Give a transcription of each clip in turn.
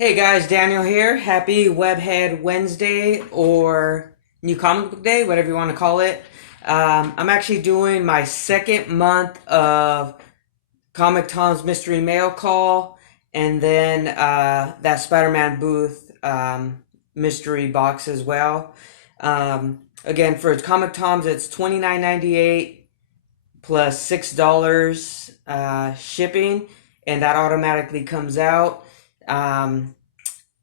Hey guys, Daniel here. Happy Webhead Wednesday or New Comic Book Day, whatever you want to call it. I'm actually doing my second month of Comic Tom's Mystery Mail Call and then that Spider-Man Booth mystery box as well. Again, for Comic Tom's, it's $29.98 plus $6 shipping, and that automatically comes out. Um,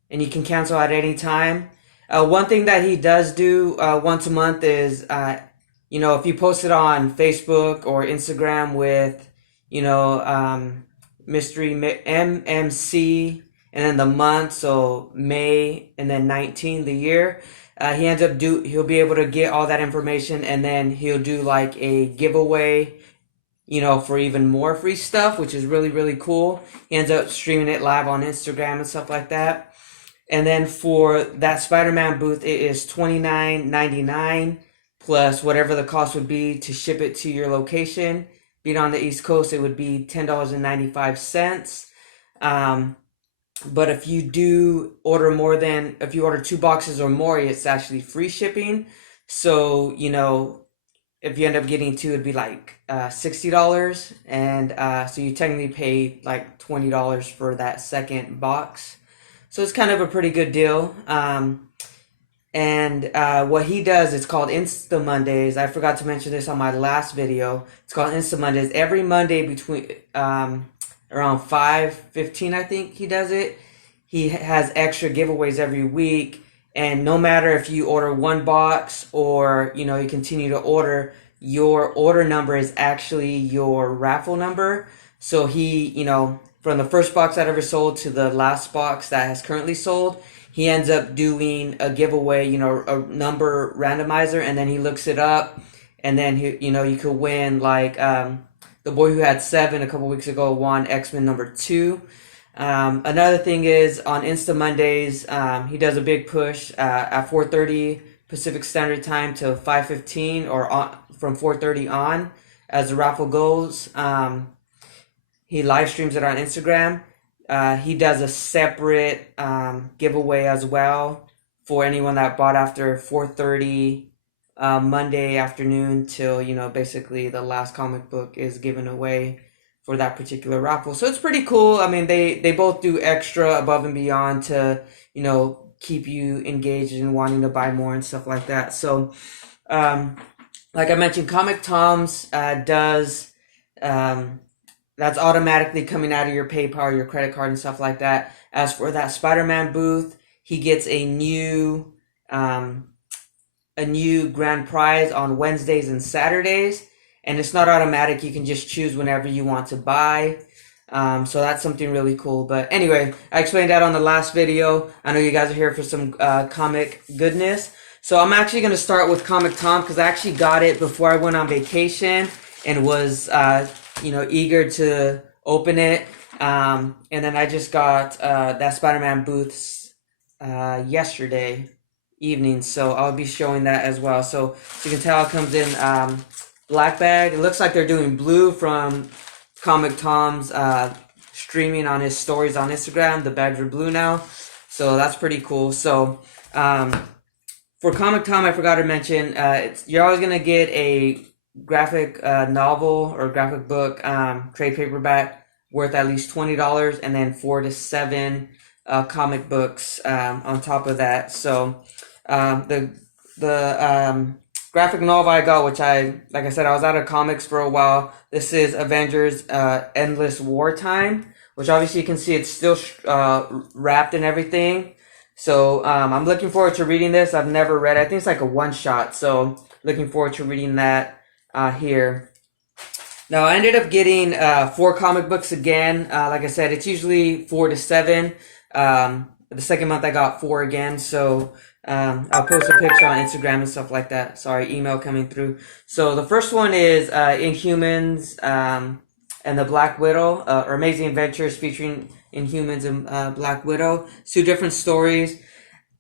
and you can cancel at any time. One thing that he does do once a month is, if you post it on Facebook or Instagram with, mystery MMC and then the month, so May and then 19 the year. He'll be able to get all that information, and then he'll do like a giveaway, for even more free stuff, which is really, really cool. He ends up streaming it live on Instagram and stuff like that. And then for that Spider-Man booth, it is $29.99 plus whatever the cost would be to ship it to your location. Being on the East Coast, it would be $10.95. But if you if you order 2 boxes or more, it's actually free shipping. So, if you end up getting two, it'd be like $60. And so you technically pay like $20 for that second box. So it's kind of a pretty good deal. And what he does, it's called Insta Mondays. I forgot to mention this on my last video. It's called Insta Mondays. Every Monday between around 5:15, I think he does it. He has extra giveaways every week. And no matter if you order 1 box or, you continue to order, your order number is actually your raffle number. So from the first box that ever sold to the last box that has currently sold, he ends up doing a giveaway, a number randomizer, and then he looks it up, and then you could win like the boy who had 7 a couple weeks ago won X-Men number 2. Another thing is on Insta Mondays, he does a big push at 4:30 Pacific Standard Time to 5:15, or from 4:30 on, as the raffle goes. He live streams it on Instagram. He does a separate giveaway as well for anyone that bought after 4:30 Monday afternoon till basically the last comic book is given away for that particular raffle. So it's pretty cool. I mean, they both do extra above and beyond to keep you engaged and wanting to buy more and stuff like that. So like I mentioned, Comic Tom's does that's automatically coming out of your PayPal, your credit card, and stuff like that. As for that Spider-Man booth, he gets a new grand prize on Wednesdays and Saturdays, and it's not automatic. You can just choose whenever you want to buy. So that's something really cool. But anyway, I explained that on the last video. I know you guys are here for some comic goodness. So I'm actually going to start with Comic Tom because I actually got it before I went on vacation and was eager to open it. And then I just got that Spider-Man booths yesterday evening, so I'll be showing that as well. So you can tell it comes in black bag. It looks like they're doing blue from Comic Tom's streaming on his stories on Instagram. The bags are blue now, so that's pretty cool. So for Comic Tom, I forgot to mention, you're always gonna get a graphic novel or graphic book trade paperback worth at least $20, and then 4 to 7 comic books on top of that. So the graphic novel I got, which like I said, I was out of comics for a while. This is Avengers Endless Wartime, which obviously you can see it's still wrapped and everything. So I'm looking forward to reading this. I've never read it. I think it's like a one-shot, so looking forward to reading that here. Now I ended up getting 4 comic books again. Like I said, it's usually 4 to 7. The second month I got 4 again, so I'll post a picture on Instagram and stuff like that. Sorry, email coming through. So the first one is Inhumans and the Black Widow, or Amazing Adventures featuring Inhumans and Black Widow. It's 2 different stories.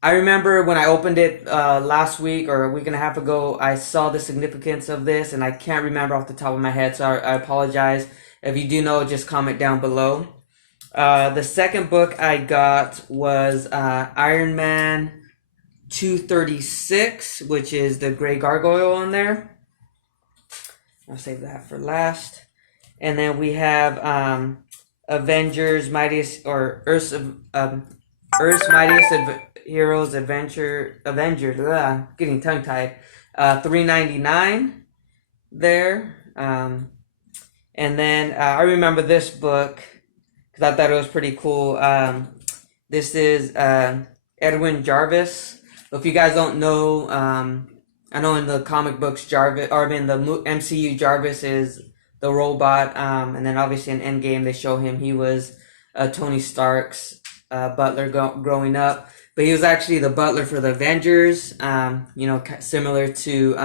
I remember when I opened it last week or a week and a half ago, I saw the significance of this, and I can't remember off the top of my head, so I apologize. If you do know, just comment down below. The second book I got was Iron Man 236, which is the Gray Gargoyle on there. I'll save that for last. And then we have Avengers Mightiest, or Earth's Mightiest Heroes Avengers. Getting tongue tied. $3.99 there. And then I remember this book because I thought it was pretty cool. This is Edwin Jarvis. If you guys don't know, I know in the comic books, Jarvis, or in the MCU, Jarvis is the robot. And then obviously in Endgame, they show him he was Tony Stark's butler growing up. But he was actually the butler for the Avengers, similar to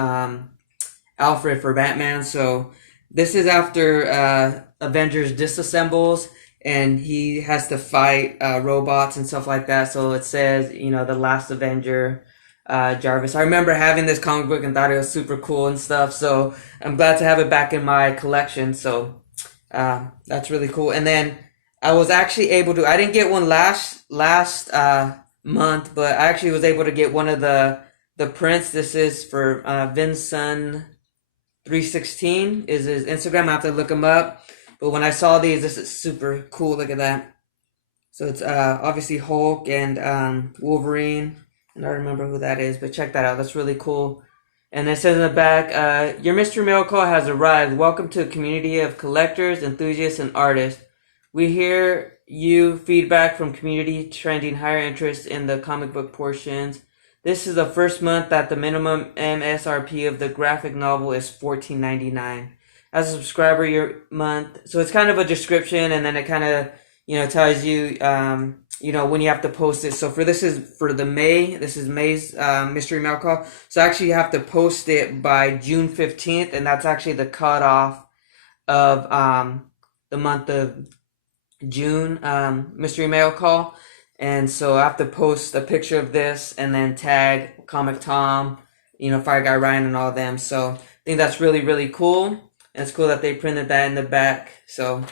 Alfred for Batman. So this is after Avengers disassembles and he has to fight robots and stuff like that. So it says, the last Avenger, Jarvis. I remember having this comic book and thought it was super cool and stuff. So I'm glad to have it back in my collection. So that's really cool. And then I was actually able to, I didn't get one last month, but I actually was able to get one of the prints. This is for Vinson316 is his Instagram. I have to look him up. But when I saw these, this is super cool. Look at that. So it's obviously Hulk and Wolverine. And I don't remember who that is, but check that out. That's really cool. And it says in the back, your mystery mail call has arrived. Welcome to a community of collectors, enthusiasts, and artists. We hear you feedback from community trending higher interest in the comic book portions. This is the first month that the minimum MSRP of the graphic novel is $14.99. As a subscriber, your month. So it's kind of a description, and then it kind of, tells you, when you have to post it. So this is May's mystery mail call. So actually you have to post it by June 15th, and that's actually the cutoff of the month of June mystery mail call. And so I have to post a picture of this and then tag Comic Tom, Fire Guy Ryan and all of them. So I think that's really, really cool. And it's cool that they printed that in the back. So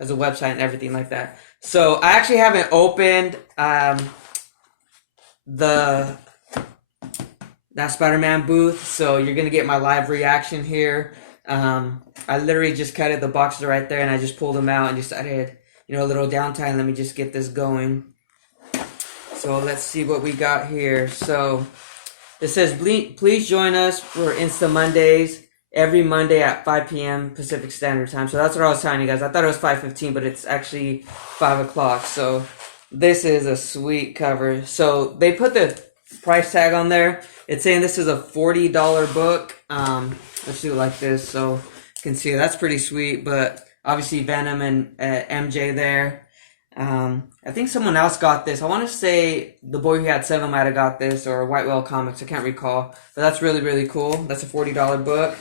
as a website and everything like that. So I actually haven't opened that Spider-Man booth. So you're going to get my live reaction here. I literally just cut it. The boxes are right there. And I just pulled them out and decided, a little downtime. Let me just get this going. So let's see what we got here. So it says, please join us for Insta Mondays every Monday at 5 p.m. Pacific Standard Time. So that's what I was telling you guys. I thought it was 5:15, but it's actually 5 o'clock. So this is a sweet cover. So they put the price tag on there. It's saying this is a $40 book. Let's do it like this so you can see it. That's pretty sweet. But obviously Venom and MJ there. I think someone else got this. I want to say the boy who had 7 might have got this, or White Whale Comics. I can't recall. But that's really, really cool. That's a $40 book.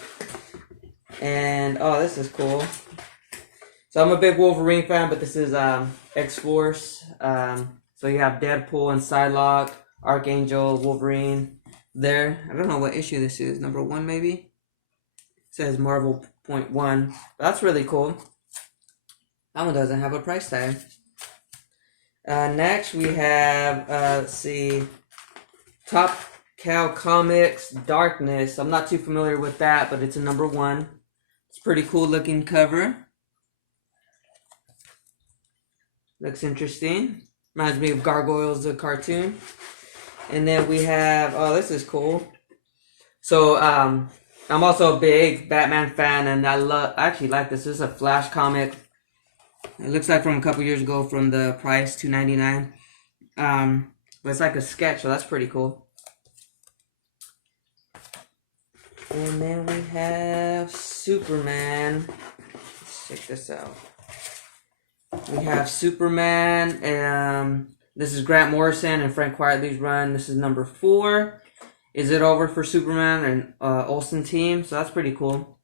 And, this is cool. So I'm a big Wolverine fan, but this is X-Force. So you have Deadpool and Psylocke, Archangel, Wolverine there. I don't know what issue this is. Number 1 maybe? It says Marvel .1. But that's really cool. That one doesn't have a price tag. Next we have, let's see, Top Cow Comics Darkness. I'm not too familiar with that, but it's a number 1. It's a pretty cool looking cover. Looks interesting. Reminds me of Gargoyles, the cartoon. And then we have, this is cool. So, I'm also a big Batman fan, and I actually like this. This is a Flash comic. It looks like from a couple years ago from the price, $2.99. But it's like a sketch, so that's pretty cool. And then we have Superman. Let's check this out. We have Superman. This is Grant Morrison and Frank Quitely's run. This is number 4. Is it over for Superman and Olsen team? So that's pretty cool.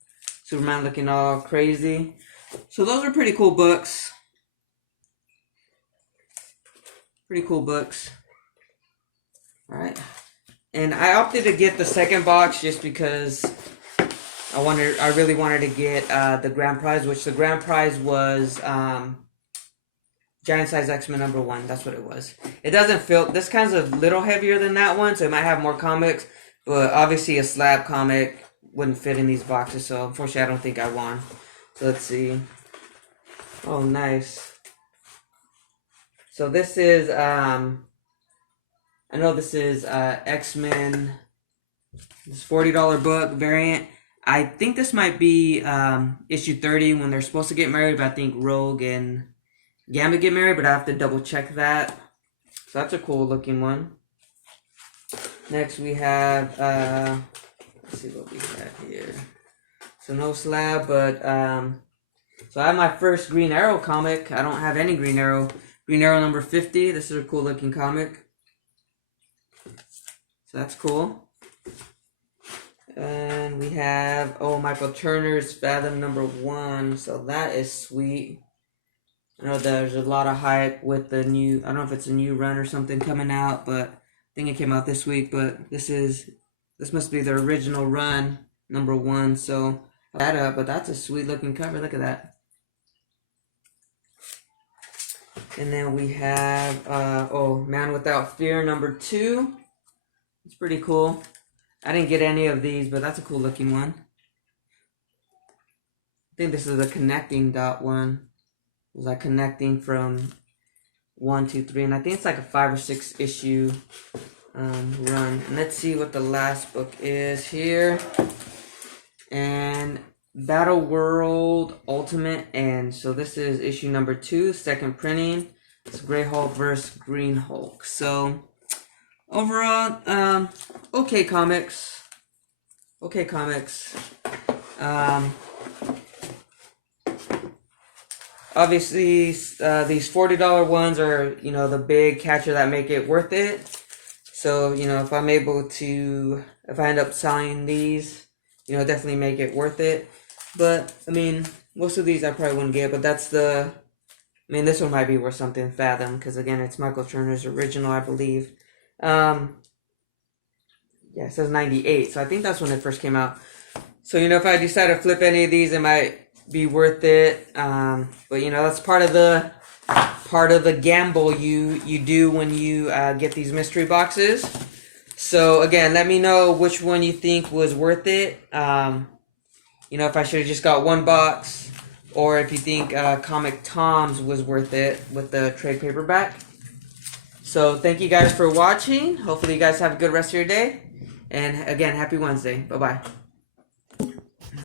Superman looking all crazy. So those are pretty cool books. Pretty cool books. Alright. And I opted to get the second box just because I really wanted to get the grand prize, which the grand prize was Giant Size X-Men #1. That's what it was. It doesn't feel... This kind's a little heavier than that one, so it might have more comics. But obviously a slab comic wouldn't fit in these boxes, so unfortunately I don't think I won. So let's see. Oh, nice. So this is... I know this is X-Men... This $40 book variant. I think this might be issue 30 when they're supposed to get married, but I think Rogue and Gambit get married, but I have to double check that. So that's a cool looking one. Next we have, let's see what we have here. So no slab, but, so I have my first Green Arrow comic. I don't have any Green Arrow. Green Arrow #50. This is a cool looking comic. So that's cool. And we have, Michael Turner's Fathom #1. So that is sweet. I know there's a lot of hype with the new, I don't know if it's a new run or something coming out, but I think it came out this week. But this must be the original run, #1. So that up, but that's a sweet looking cover. Look at that. And then we have, Man Without Fear #2. It's pretty cool. I didn't get any of these, but that's a cool looking one. I think this is a connecting dot one. It's like connecting from 1, 2, 3, and I think it's like a 5 or 6 issue run. And let's see what the last book is here. And Battle World Ultimate End. So this is issue #2, second printing. It's Grey Hulk versus Green Hulk. So overall, okay comics. Okay comics. Obviously, these $40 ones are, the big catcher that make it worth it. So, if I'm able to, if I end up selling these, definitely make it worth it. But, most of these I probably wouldn't get, but that's this one might be worth something, Fathom, because again, it's Michael Turner's original, I believe. Yeah, it says 98, so I think that's when it first came out. So, if I decide to flip any of these, it might be worth it. But, that's part of the gamble you do when you get these mystery boxes. So, again, let me know which one you think was worth it. If I should have just got one box, or if you think Comic Tom's was worth it with the trade paperback. So thank you guys for watching. Hopefully you guys have a good rest of your day. And again, happy Wednesday. Bye-bye.